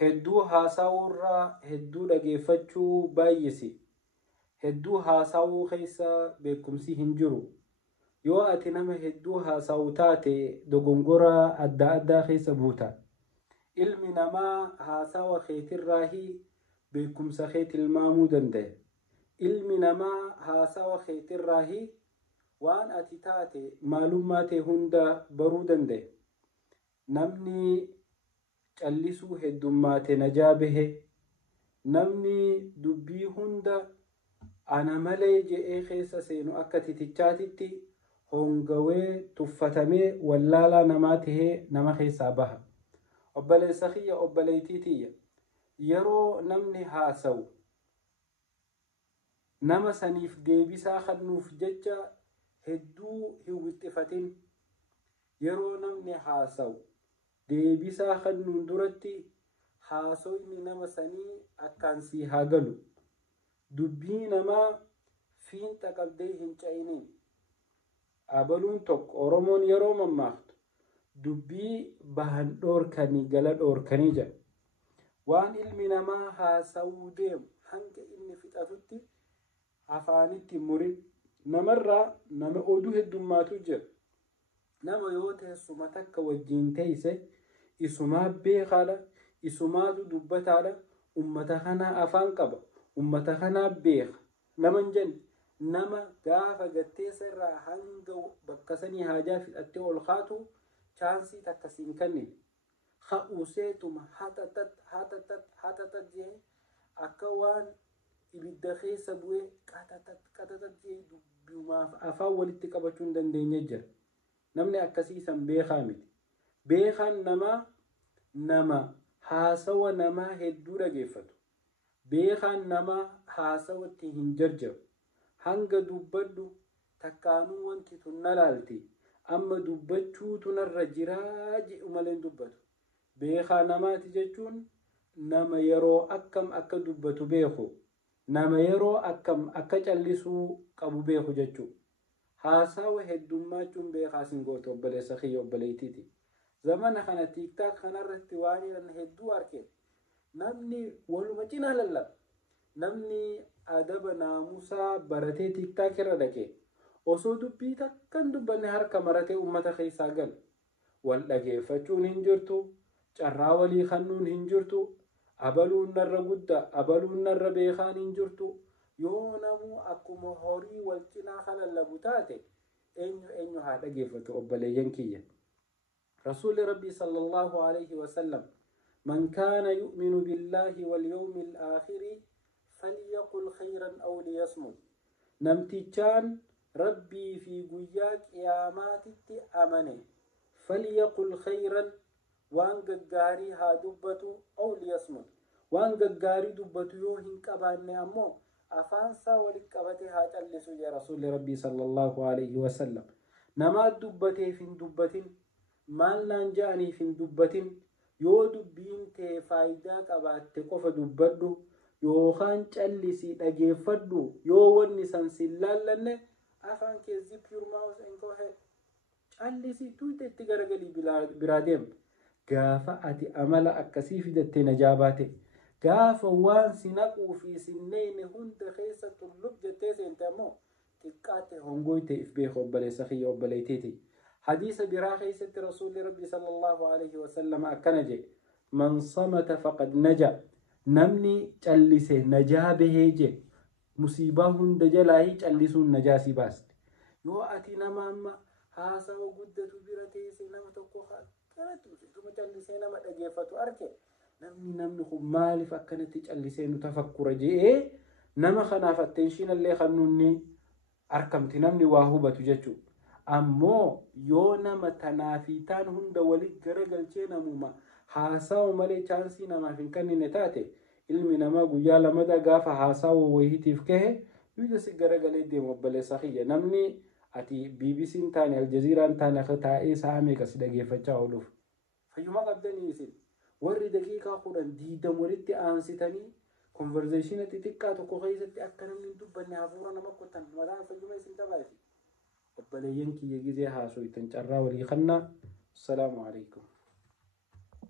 hedduu haasawurraa hedduu dhageeffachuu baay'isi. Hedduu haasawuu keessa beekumsi hin jiru. Yoo ati nama hedduu haasawu taate dogongora adda addaa keessa buuta. Ilmi namaa haasawa keetirraahi beekumsa kee tilmaamuu danda'a. Ilmi namaa haasawa keetirraahi waan ati taate maalummaa tee hunda baruu danda'a. Namni callisuu heddummaate najaa bahe. Namni dubbii hunda ana malee je'ee keessa seenu akka titichaatitti hongawee tuffatamee wallaalaa namaa tahee nama keessaa baha. Obboleessa kiyya obboleettii tiyya yeroo namni haasawu nama saniif deebisaa kennuuf jecha hedduu hin wixxifatin. Yeroo namni haasawu deebisaa kennuun duratti haasoyni nama sanii akkaan sii haa galu. Dubbii namaa fiinxa qabdee hin ca'iniin. Abaluun tokko Oromoon yeroo mammaaktu dubbii bahan dhoorkanii gala dhoorkanii jedha. Waan ilmi namaa haasawuu deemu hanga inni fixatutti afaanitti murin. Namarraa nama oduu heddummaatu jira. Nama yoo teessuma takka wajjiin teeyse isumaa beekaadha, isumaatu dubbataadha, ummata kanaa afaan qaba, ummata kanaa beeka. Naman jenne nama gaafa gatteessa irraa hanga bakka sanii haajaa fidhattee ol kaatu chaansii takka siin kennine. Ha'useetuma hatatat jee akka waan ibidda keessa bu'ee qatatat jee dubbiumaaf afaan walitti qabachuu hin dandeenye jira. Namni akkasiisan beekaa miti. Beekaan nama haasawa namaa hedduu dhageeffatu. Beekaan namaa haasawatti hin jarjaru. Hanga dubbadhu takkaanuu wanti tun na laalti. Amma dubbachuutu narra jiraa jedhu malee dubbatu. Beekaa namaati jechuun nama yeroo akkam akka dubbatu beeku. Nama yeroo akkam akka callisuu qabu beeku jechuudha. Haasawa heddummachuun beekaa sin goote obboleessa kiyya obboleettiiti. Zamana kana tiiktaak kanarratti waan hedduu arge. Namni waluma cinaa lallaba. Namni adaba naamusaa baratee tiiktaak irra dhaqe osoo dubbii takkan dubbanne harka maratee ummata keessaa gala. Wal dhageeffachuun hin jirtu, carraa walii kennuun hin jirtu, abaluun narra guddaa, abaluun narra beekaan hin jirtu. Yoo namuu akkuma horii wal cinaa halallabu taate eenyu haa dhageeffatu obboleeyyan kiyya. Rasuulli Rabbii sallallahu alayhi wa sallam man kaana yu'minu billaahi wal yawmil aakhiri falyaqul khayran aw liyasmut. Namtichaan Rabbii fi guyyaa qiyaamaatitti amane falyaqul khayran waan gaggaarii haa dubbatu aw liyasmut. Waan gaggaarii dubbatu yoo hin qabaanne ammoo afaansaa walitti qabatee haa callisu ya Rasuulli Rabbii sallallahu alayhi wa sallam. Namaa dubbateef hin dubbatin, maal naan ja'aniif hin dubbatin. Yoo dubbiin tee faayidaa qabaatte qofa dubbadhu yookaan callisii dhageeffadhu. Yoo wanni san sin laallanne afaan kee zip your mouth and go ahead. Callisii tuute itti garagalii biraa deemta. Gaafa ati amala akkasii fidattee najaa baate. Gaafa waan sinaquu fi sinneeyne hunda keessa tullub jettee seente ammoo xiqqaatte hongoyte if beeku obboleessa kiyya obboleettiiti. Hadiisa biraa keessatti Rasuulli Rabbii sallallahu alayhi wa sallam akkana jedhe man samata faqad naja. Namni callise najaa bahee jedhe. Musiibaa hunda jalaahi callisuun najaa si baaste. Yoo ati nama amma haasawa guddatu bira teesse nama tokko kanatu callisee nama dhageeffatu arge. Namni kun maaliif akkanatti callisee nu tafakkura jedhee nama kanaaf attenshiinallee kan nunni arkamti namni waa hubatu jechuudha. Ammoo yoo nama tanaafi taan hunda walitti garagalchee namuma haasawu malee chaansii namaaf hin kennine taate ilmi namaa guyyaa lamada gaafa haasawu wayitiif kahe biyya si garagalee deemu obboleessa kiyya. Namni ati BBC'n taane Aljazeeraan taane taa'ee sa'a meeqa si dhageeffachaa ooluuf. Fayyuma qabdanii isin. Warri daqiiqaa 10 walitti aansitanii konverzeeshina xixiqqaa tokko keessatti akka namni dubbanne hafuura nama qotan mataan fayyuma isin taphaafi. Obboleeyyan kiyya gizee haasoytan carraa walii kannaa. Assalaamu alaykum.